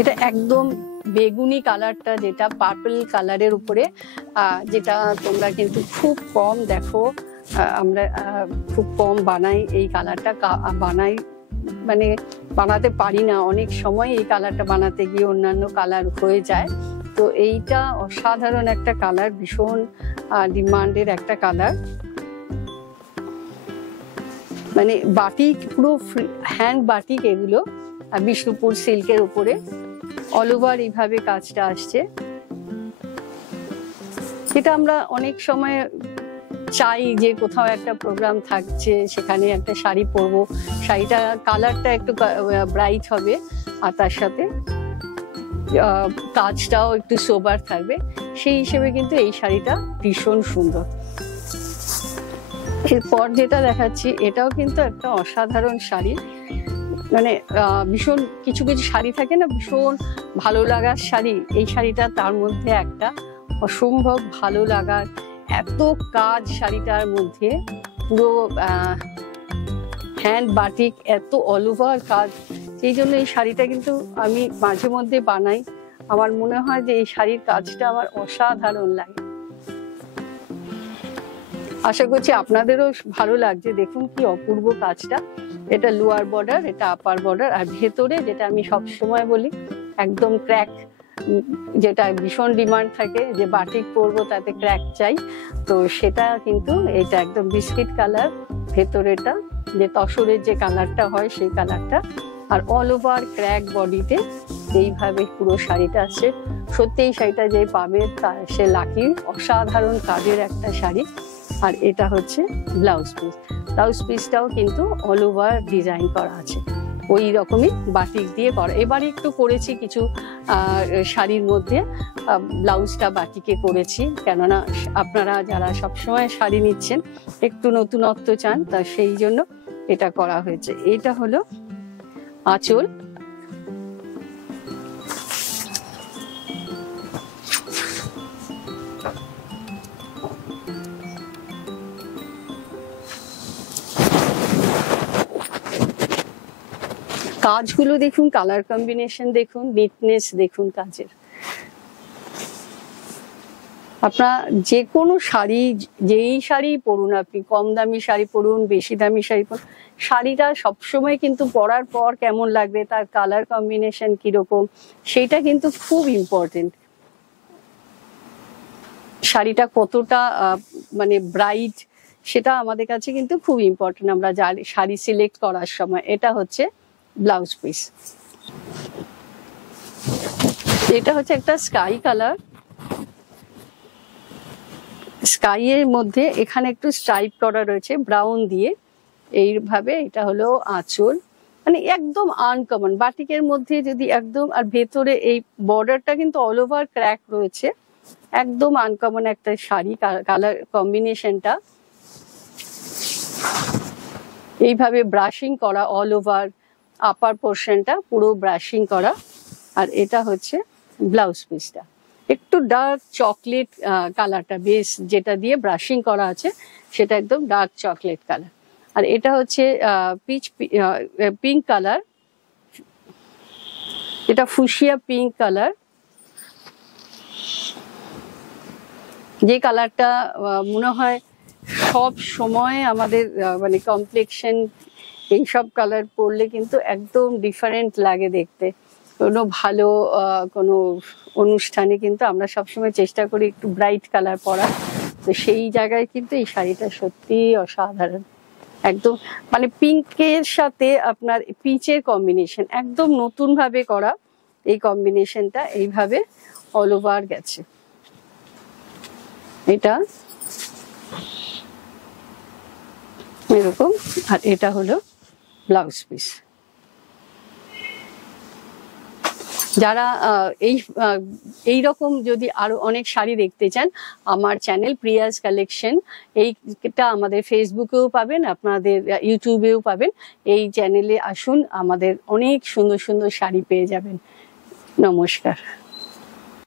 এটা একদম বেগুনি কালারটা, যেটা পার্পল কালারের উপরে, যেটা তোমরা কিন্তু খুব কম দেখো। আমরা খুব কম বানাই এই কালারটা, বানাই মানে বানাতে পারি না অনেক সময়। এই কালারটা বানাতে গিয়ে অন্যান্য কালার হয়ে যায়। তো এইটা অসাধারণ একটা কালার, ভীষণ ডিমান্ডের একটা কালার। মানে বাটিক, পুরো হ্যান্ড বাটিক এগুলো, আর বিষ্ণুপুর সিল্কের উপরে অল ওভার এইভাবে কাজটা আসছে। এটা আমরা অনেক সময় চাই যে কোথাও একটা প্রোগ্রাম থাকছে, সেখানে একটা শাড়ি পরবো, শাড়িটা কালারটা একটু ব্রাইট হবে, আর তার সাথে কাজটাও একটু সোবার থাকবে। সেই হিসেবে কিন্তু এই শাড়িটা ভীষণ সুন্দর। এরপর যেটা দেখাচ্ছি, এটাও কিন্তু একটা অসাধারণ শাড়ি। মানে ভীষণ কিছু কিছু শাড়ি থাকে না, ভীষণ ভালো লাগার শাড়ি, এই শাড়িটা তার মধ্যে একটা অসম্ভব ভালো লাগার। এত কাজ শাড়িটার মধ্যে, পুরো হ্যান্ড বাটিক, এত অল ওভার কাজ। সেই জন্য এই শাড়িটা কিন্তু আমি মাঝে মধ্যে বানাই। আমার মনে হয় যে এই শাড়ির কাজটা আমার অসাধারণ লাগে। আশা করছি আপনাদেরও ভালো লাগছে। দেখুন কি অপূর্ব কাজটা। এটা লোয়ার বর্ডার, এটা আপার বর্ডার, আর ভেতরে যেটা আমি সব সময় বলি একদম ক্র্যাক, যেটা ভীষণ ডিমান্ড থাকে যে বাটিক পরবো তাতে ক্র্যাক চাই, তো সেটা কিন্তু এটা একদম বিস্কিট কালার, ভেতরেটা যে তসরের যে কালারটা হয় সেই কালারটা, আর অল ওভার ক্র্যাক বডিতে এইভাবে পুরো শাড়িটা আছে। সত্যি এই শাড়িটা যে পাবে তা সে লাকি। অসাধারণ কাজের একটা শাড়ি। আর এটা হচ্ছে ব্লাউজ পিস। ব্লাউজ পিসটাও কিন্তু অল ওভার ডিজাইন করা আছে, ওই রকমই বাটিক দিয়ে করা। এবারে একটু করেছি কিছু শাড়ির মধ্যে, ব্লাউজটা বাটিকে করেছি, কেননা আপনারা যারা সবসময় শাড়ি নিচ্ছেন একটু নতুনত্ব চান, তা সেই জন্য এটা করা হয়েছে। এটা হলো আঁচল। কাজগুলো দেখুন, কালার কম্বিনেশন দেখুন, নিটনেস দেখুন কাজের। আপনার যে কোনো শাড়ি, যেই শাড়ি পরুন, আপনি কম দামি শাড়ি পরুন, বেশি দামি শাড়ি পরুন, শাড়িটা সবসময় কিন্তু পরার পর কেমন লাগবে, তার কালার কম্বিনেশন কিরকম, সেইটা কিন্তু খুব ইম্পর্টেন্ট। শাড়িটা কতটা মানে ব্রাইট, সেটা আমাদের কাছে কিন্তু খুব ইম্পর্টেন্ট আমরা শাড়ি সিলেক্ট করার সময়। এটা হচ্ছে ব্লাউজ পিস। এটা হচ্ছে একটা স্কাই কালার, স্কাই এর মধ্যে এখানে একটু স্ট্রাইপ করা রয়েছে ব্রাউন দিয়ে, এইভাবে। এটা হলো আঁচল, মানে একদম আনকমন বাটিকের মধ্যে যদি একদম, আর ভেতরে এই বর্ডারটা কিন্তু অল ওভার ক্র্যাক রয়েছে, একদম আনকমন একটা শাড়ি। কালার কম্বিনেশনটা এইভাবে ব্রাশিং করা, অল ওভার আপার পোর্শনটা পুরো ব্রাশিং করা। আর এটা হচ্ছে ব্লাউজ পিসটা, একটু ডার্ক চকলেট কালারটা বেস, যেটা দিয়ে ব্রাশিং করা আছে সেটা একদম ডার্ক চকলেট কালার। আর এটা হচ্ছে পিঙ্ক কালার, এটা ফুশিয়া পিঙ্ক কালার, যে কালারটা মনে হয় সব সময় আমাদের মানে কমপ্লেক্সন এইসব কালার পরলে কিন্তু একদম ডিফারেন্ট লাগে দেখতে। কোনো ভালো কোনো অনুষ্ঠানে কিন্তু আমরা সবসময় চেষ্টা করি একটু ব্রাইট কালার পরা, তো সেই জায়গায় কিন্তু এই শাড়িটা সত্যি অসাধারণ। একদম মানে পিঙ্কের সাথে আপনার পিচের কম্বিনেশন, একদম নতুন ভাবে করা এই কম্বিনেশনটা, এইভাবে অল ওভার গেছে এটা এরকম। আর এটা হলো ব্লাউজ পিস। যারা এই রকম যদি আরো অনেক শাড়ি দেখতে চান, আমার চ্যানেল প্রিয়াস কালেকশন, এইটা আমাদের ফেসবুকেও পাবেন, আপনাদের ইউটিউবেও পাবেন। এই চ্যানেলে আসুন, আমাদের অনেক সুন্দর সুন্দর শাড়ি পেয়ে যাবেন। নমস্কার।